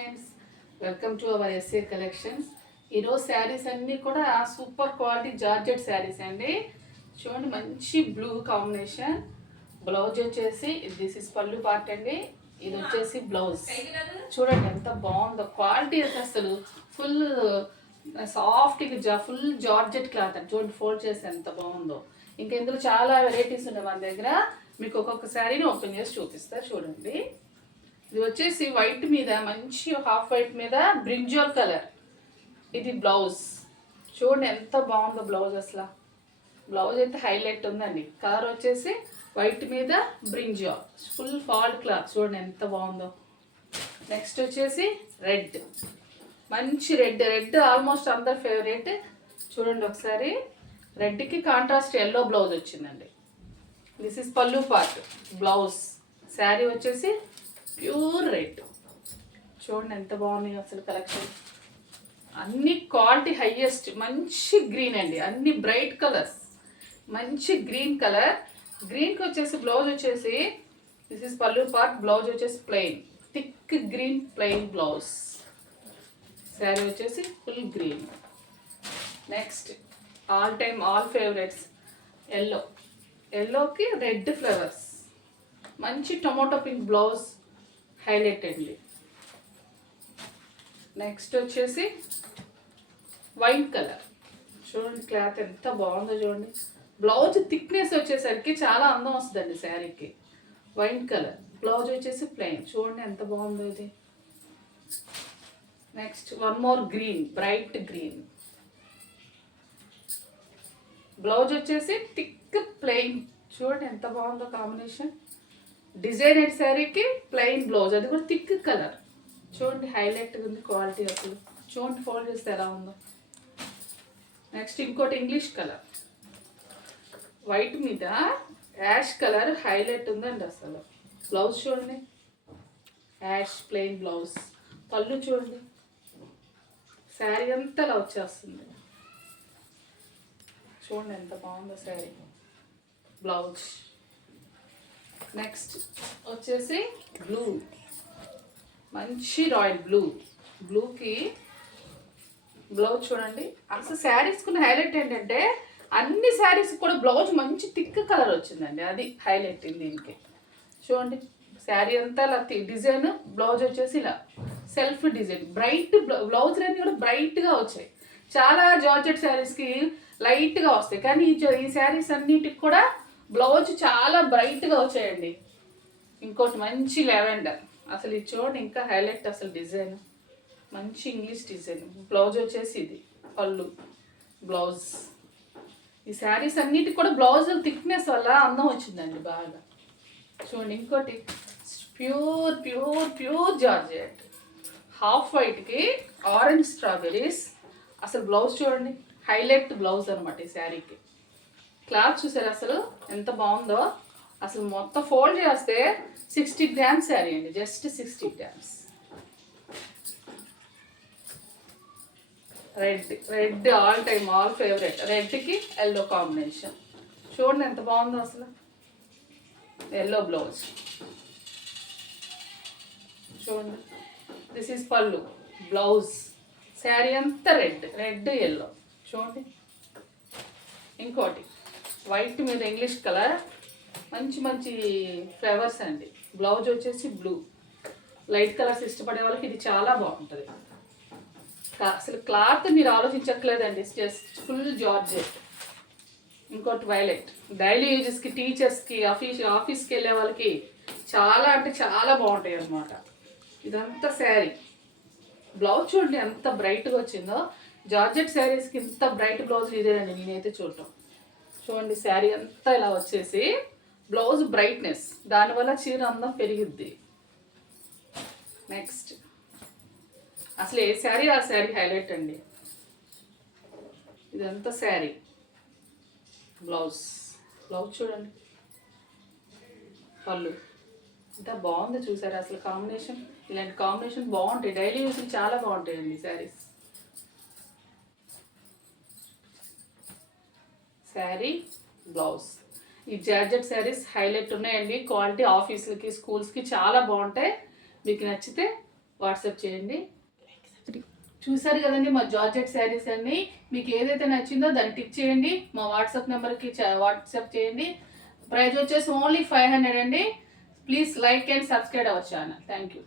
Friends, welcome to our SA collections. ఈరోజు శారీస్ అన్నీ కూడా సూపర్ క్వాలిటీ జార్జెట్ శారీస్ అండి. చూడండి, మంచి బ్లూ కాంబినేషన్. బ్లౌజ్ వచ్చేసి దిస్ ఇస్ పళ్ళు పార్ట్ అండి. ఇది వచ్చేసి బ్లౌజ్. చూడండి ఎంత బాగుందో, క్వాలిటీ అయితే అసలు ఫుల్ సాఫ్ట్గా ఫుల్ జార్జెట్ క్లాత్ అండి. చూడండి ఫోల్డ్ చేసి ఎంత బాగుందో. ఇంకా ఇందులో చాలా వెరైటీస్ ఉన్నాయి మన దగ్గర. మీకు ఒక్కొక్క శారీని ఓపెన్ చేసి చూపిస్తా చూడండి. ఇది వచ్చేసి వైట్ మీద మంచి హాఫ్ వైట్ మీద బ్రింజాల్ కలర్. ఇది బ్లౌజ్. చూడండి ఎంత బాగుందో బ్లౌజ్. అసలు బ్లౌజ్ అయితే హైలైట్ ఉందండి. కలర్ వచ్చేసి వైట్ మీద బ్రింజాల్, ఫుల్ ఫాల్ట్ క్లాత్. చూడండి ఎంత బాగుందో. నెక్స్ట్ వచ్చేసి రెడ్, మంచి రెడ్. రెడ్ ఆల్మోస్ట్ అందరి ఫేవరెట్. చూడండి ఒకసారి, రెడ్కి కాంట్రాస్ట్ ఎల్లో బ్లౌజ్ వచ్చిందండి. This is pallu part. Blouse sari వచ్చేసి ప్యూర్ రెడ్. చూడండి ఎంత బాగున్నాయి అసలు కలెక్షన్. అన్ని క్వాలిటీ హైయెస్ట్. మంచి గ్రీన్ అండి, అన్ని బ్రైట్ కలర్స్. మంచి గ్రీన్ కలర్. గ్రీన్కి వచ్చేసి బ్లౌజ్ వచ్చేసి this is pallu part. Blouse వచ్చేసి plain, thick green plain blouse. Sari వచ్చేసి full green. Next all time all favourites yellow. ఎల్లోకి రెడ్ ఫ్లవర్స్, మంచి టొమాటో పింక్ బ్లౌజ్ హైలైట్ అండి. నెక్స్ట్ వచ్చేసి వైట్ కలర్. చూడండి క్లాత్ ఎంత బాగుందో. చూడండి బ్లౌజ్ థిక్నెస్ వచ్చేసరికి చాలా అందం వస్తుందండి శారీకి. వైట్ కలర్ బ్లౌజ్ వచ్చేసి ప్లెయిన్. చూడండి ఎంత బాగుందో ఇది. Next one more green, bright green. Blouse వచ్చేసి థిక్ ప్లెయిన్. చూడండి ఎంత బాగుందో కాంబినేషన్. డిజైనర్ శారీకి ప్లెయిన్ బ్లౌజ్, అది కూడా థిక్ కలర్. చూడండి హైలైట్గా ఉంది క్వాలిటీ అసలు. చూడండి ఫోల్డ్ చేస్తే ఎలా ఉందో. నెక్స్ట్ ఇంకోటి ఇంగ్లీష్ కలర్. వైట్ మీద యాష్ కలర్ హైలైట్ ఉందండి అసలు. బ్లౌజ్ చూడండి, యాష్ ప్లెయిన్ బ్లౌజ్. పళ్ళు చూడండి, శారీ అంతా అలా వచ్చేస్తుంది. చూడండి ఎంత బాగుందో శారీ. బ్లౌజ్. నెక్స్ట్ వచ్చేసి బ్లూ, మంచి రాయల్ బ్లూ. బ్లూకి బ్లౌజ్ చూడండి. అసలు శారీస్కున్న హైలైట్ ఏంటంటే అన్ని శారీస్ కూడా బ్లౌజ్ మంచి థిక్ కలర్ వచ్చిందండి. అది హైలైట్ దీనికి. చూడండి శారీ అంతా ఇలా డిజైన్, బ్లౌజ్ వచ్చేసి ఇలా సెల్ఫ్ డిజైన్. బ్రైట్ బ్లౌజ్లన్నీ కూడా బ్రైట్గా వచ్చాయి. చాలా జార్జెట్ శారీస్కి లైట్గా వస్తాయి, కానీ ఈ శారీస్ అన్నిటికి కూడా బ్లౌజ్ చాలా బ్రైట్గా వచ్చాయండి. ఇంకోటి మంచి లెవెండర్. అసలు ఇది చూడండి ఇంకా హైలైట్ అసలు డిజైన్. మంచి ఇంగ్లీష్ డిజైన్. బ్లౌజ్ వచ్చేసి ఇది పళ్ళు, బ్లౌజ్. ఈ శారీస్ అన్నిటికి కూడా బ్లౌజ్ థిక్నెస్ వల్ల అందం వచ్చిందండి బాగా. చూడండి ఇంకోటి pure pure pure georgette. Half వైట్కి ఆరెంజ్ స్ట్రాబెరీస్. అసలు బ్లౌజ్ చూడండి, హైలైట్ బ్లౌజ్ అనమాట ఈ శారీకి. క్లాత్ చూసారు అసలు ఎంత బాగుందో. అసలు మొత్తం ఫోల్డ్ చేస్తే 60 గ్రామ్స్ శారీ అండి, just 60 grams. Red. Red all time all favourite. రెడ్కి ఎల్లో కాంబినేషన్. చూడండి ఎంత బాగుందో అసలు. Yellow blouse. చూడండి this is pallu, blouse. Sari అంతా రెడ్, రెడ్ ఎల్లో. చూడండి ఇంకోటి వైట్ మీద ఇంగ్లీష్ కలర్, మంచి మంచి ఫ్లవర్స్ అండి. బ్లౌజ్ వచ్చేసి బ్లూ. లైట్ కలర్స్ ఇష్టపడే వాళ్ళకి ఇది చాలా బాగుంటుంది. అసలు క్లాత్ మీరు ఆలోచించట్లేదండి, జస్ట్ ఫుల్ జార్జెట్. ఇంకోటి వైలెట్. డైలీ యూజెస్కి, టీచర్స్కి, ఆఫీస్కి వెళ్ళే వాళ్ళకి చాలా అంటే చాలా బాగుంటాయి అన్నమాట. ఇదంతా శారీ. బ్లౌజ్ చూడండి ఎంత బ్రైట్గా వచ్చిందో. జార్జెట్ శారీస్కి ఇంత బ్రైట్ బ్లౌజ్ ఇదేనండి నేనైతే చూడటం. చూడండి శారీ అంతా ఇలా వచ్చేసి బ్లౌజ్ బ్రైట్నెస్, దానివల్ల చీర అందం పెరిగిద్ది. నెక్స్ట్ అసలు ఏ శారీ ఆ శారీ హైలైట్ అండి. ఇదంతా శారీ. బ్లౌజ్. బ్లౌజ్ చూడండి, పళ్ళు. ఎంత బాగుందో చూసారా అసలు కాంబినేషన్. ఇలాంటి కాంబినేషన్ బాగుంటాయి, డైలీ యూస్కి చాలా బాగుంటాయండి శారీస్. శారీ, బ్లౌజ్. ఈ జార్జెట్ శారీస్ హైలైట్ ఉన్నాయండి. క్వాలిటీ ఆఫీసులకి, స్కూల్స్కి చాలా బాగుంటాయి. మీకు నచ్చితే వాట్సాప్ చేయండి. చూసారు కదండి మా జార్జెట్ శారీస్ అన్ని. మీకు ఏదైతే నచ్చిందో దాన్ని టిక్ చేయండి, మా వాట్సాప్ నెంబర్కి వాట్సాప్ చేయండి. ప్రైస్ వచ్చేసి ఓన్లీ 500 అండి. Please like and subscribe our channel. Thank you.